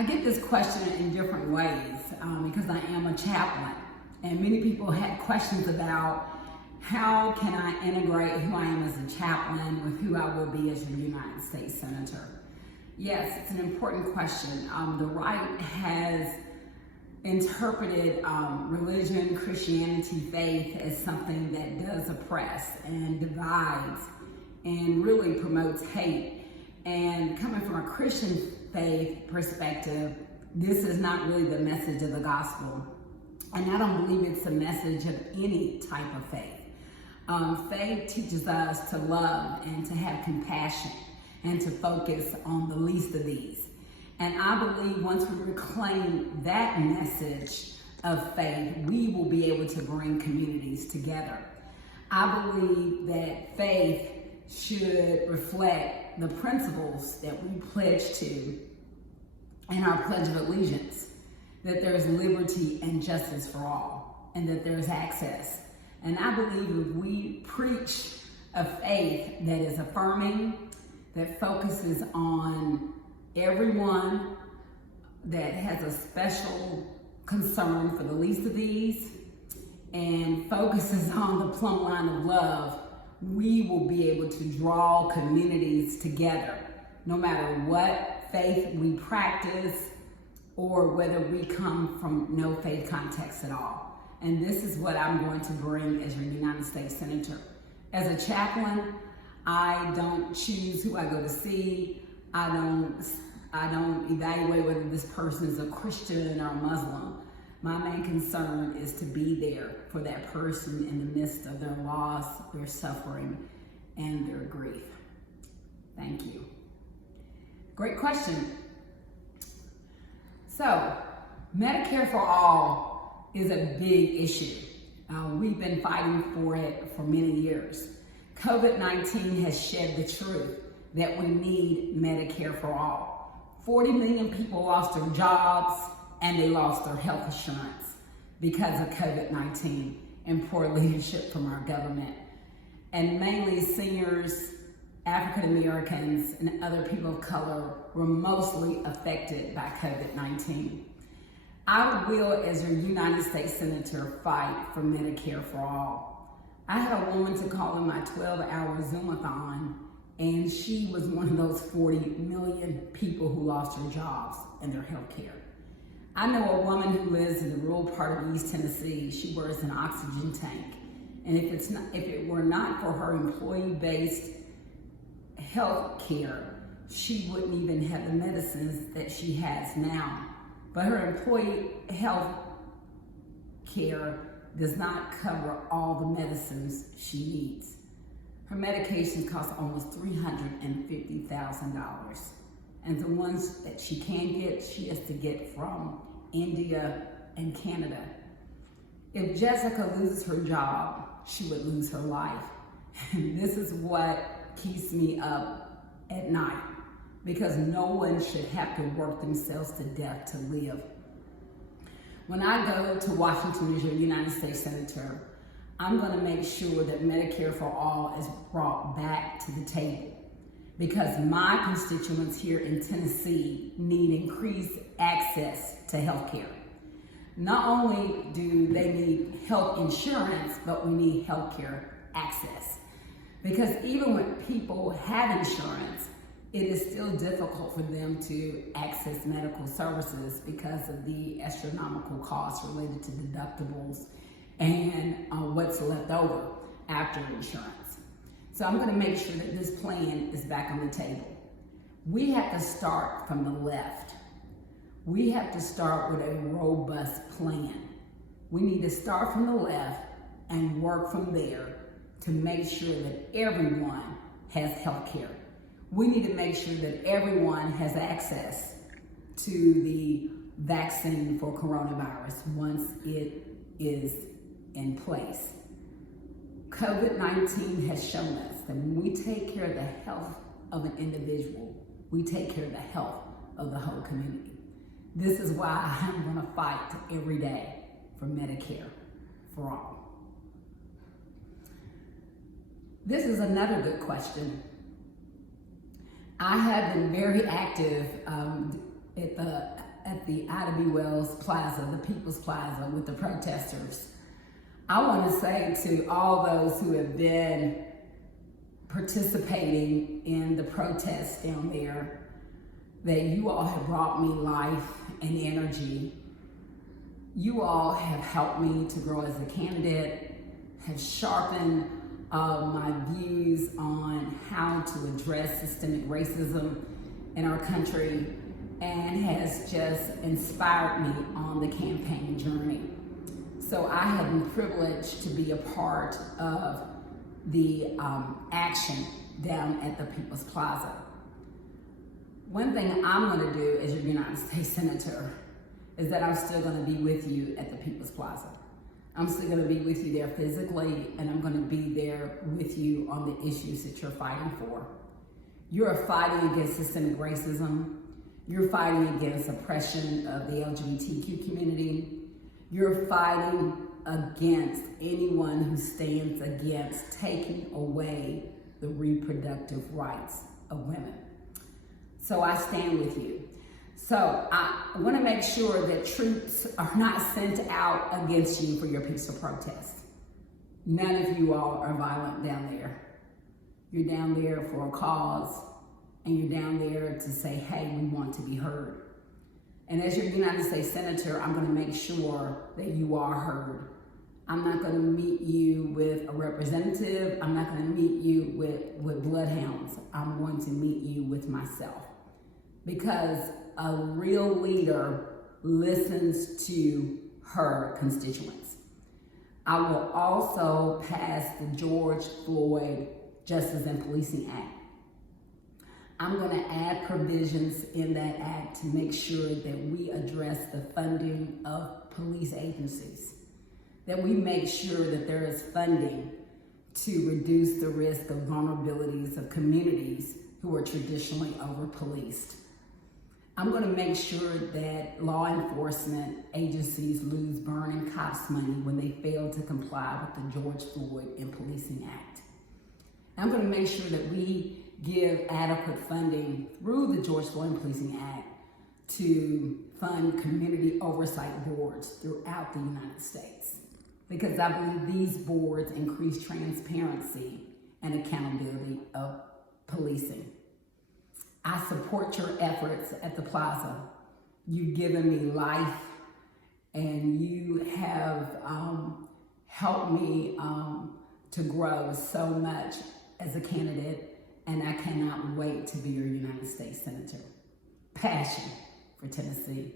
I get this question in different ways because I am a chaplain, and many people had questions about how can I integrate who I am as a chaplain with who I will be as a United States Senator. Yes, it's an important question. The right has interpreted religion, Christianity, faith as something that does oppress and divides and really promotes hate. And coming from a Christian faith perspective, this is not really the message of the gospel. And I don't believe it's a message of any type of faith. Faith teaches us to love and to have compassion and to focus on the least of these. And I believe once we reclaim that message of faith, we will be able to bring communities together. I believe that faith should reflect the principles that we pledge to in our Pledge of Allegiance, that there's liberty and justice for all, and that there's access. And I believe if we preach a faith that is affirming, that focuses on everyone, that has a special concern for the least of these, and focuses on the plumb line of love, we will be able to draw communities together, no matter what faith we practice or whether we come from no faith context at all. And this is what I'm going to bring as your United States Senator. As a chaplain, I don't choose who I go to see. I don't evaluate whether this person is a Christian or a Muslim. My main concern is to be there for that person in the midst of their loss, their suffering, and their grief. Thank you. Great question. So, Medicare for all is a big issue. We've been fighting for it for many years. COVID-19 has shed the truth that we need Medicare for all. 40 million people lost their jobs and they lost their health insurance because of COVID-19 and poor leadership from our government. And mainly seniors, African Americans, and other people of color were mostly affected by COVID-19. I will, as your United States Senator, fight for Medicare for all. I had a woman to call in my 12-hour Zoomathon, and she was one of those 40 million people who lost their jobs and their health care. I know a woman who lives in the rural part of East Tennessee. She wears an oxygen tank. And if it were not for her employee-based health care, she wouldn't even have the medicines that she has now. But her employee health care does not cover all the medicines she needs. Her medications cost almost $350,000. And the ones that she can get, she has to get from India and Canada. If Jessica loses her job, she would lose her life. And this is what keeps me up at night, because no one should have to work themselves to death to live. When I go to Washington as your United States Senator, I'm going to make sure that Medicare for all is brought back to the table, because my constituents here in Tennessee need increased access to health care. Not only do they need health insurance, but we need health care access. Because even when people have insurance, it is still difficult for them to access medical services because of the astronomical costs related to deductibles and what's left over after insurance. So I'm going to make sure that this plan is back on the table. We have to start from the left. We have to start with a robust plan. We need to start from the left and work from there to make sure that everyone has health care. We need to make sure that everyone has access to the vaccine for coronavirus once it is in place. COVID-19 has shown us that when we take care of the health of an individual, we take care of the health of the whole community. This is why I'm going to fight every day for Medicare for all. This is another good question. I have been very active at the at the Ida B. Wells Plaza, the People's Plaza, with the protesters. I want to say to all those who have been participating in the protests down there that you all have brought me life and energy. You all have helped me to grow as a candidate, have sharpened my views on how to address systemic racism in our country, and has just inspired me on the campaign journey. So I have been privileged to be a part of the action down at the People's Plaza. One thing I'm going to do as your United States Senator is that I'm still going to be with you at the People's Plaza. I'm still going to be with you there physically, and I'm going to be there with you on the issues that you're fighting for. You're fighting against systemic racism. You're fighting against oppression of the LGBTQ community. You're fighting against anyone who stands against taking away the reproductive rights of women. So I stand with you. So I want to make sure that troops are not sent out against you for your peaceful protest. None of you all are violent down there. You're down there for a cause, and you're down there to say, hey, we want to be heard. And as your United States Senator, I'm going to make sure that you are heard. I'm not going to meet you with a representative. I'm not going to meet you with bloodhounds. I'm going to meet you with myself. Because a real leader listens to her constituents. I will also pass the George Floyd Justice and Policing Act. I'm going to add provisions in that act to make sure that we address the funding of police agencies, that we make sure that there is funding to reduce the risk of vulnerabilities of communities who are traditionally over-policed. I'm going to make sure that law enforcement agencies lose burning cops money when they fail to comply with the George Floyd and Policing Act. I'm going to make sure that we give adequate funding through the George Floyd and Policing Act to fund community oversight boards throughout the United States, because I believe these boards increase transparency and accountability of policing. I support your efforts at the plaza. You've given me life, and you have helped me to grow so much as a candidate, and I cannot wait to be your United States Senator. Passion for Tennessee.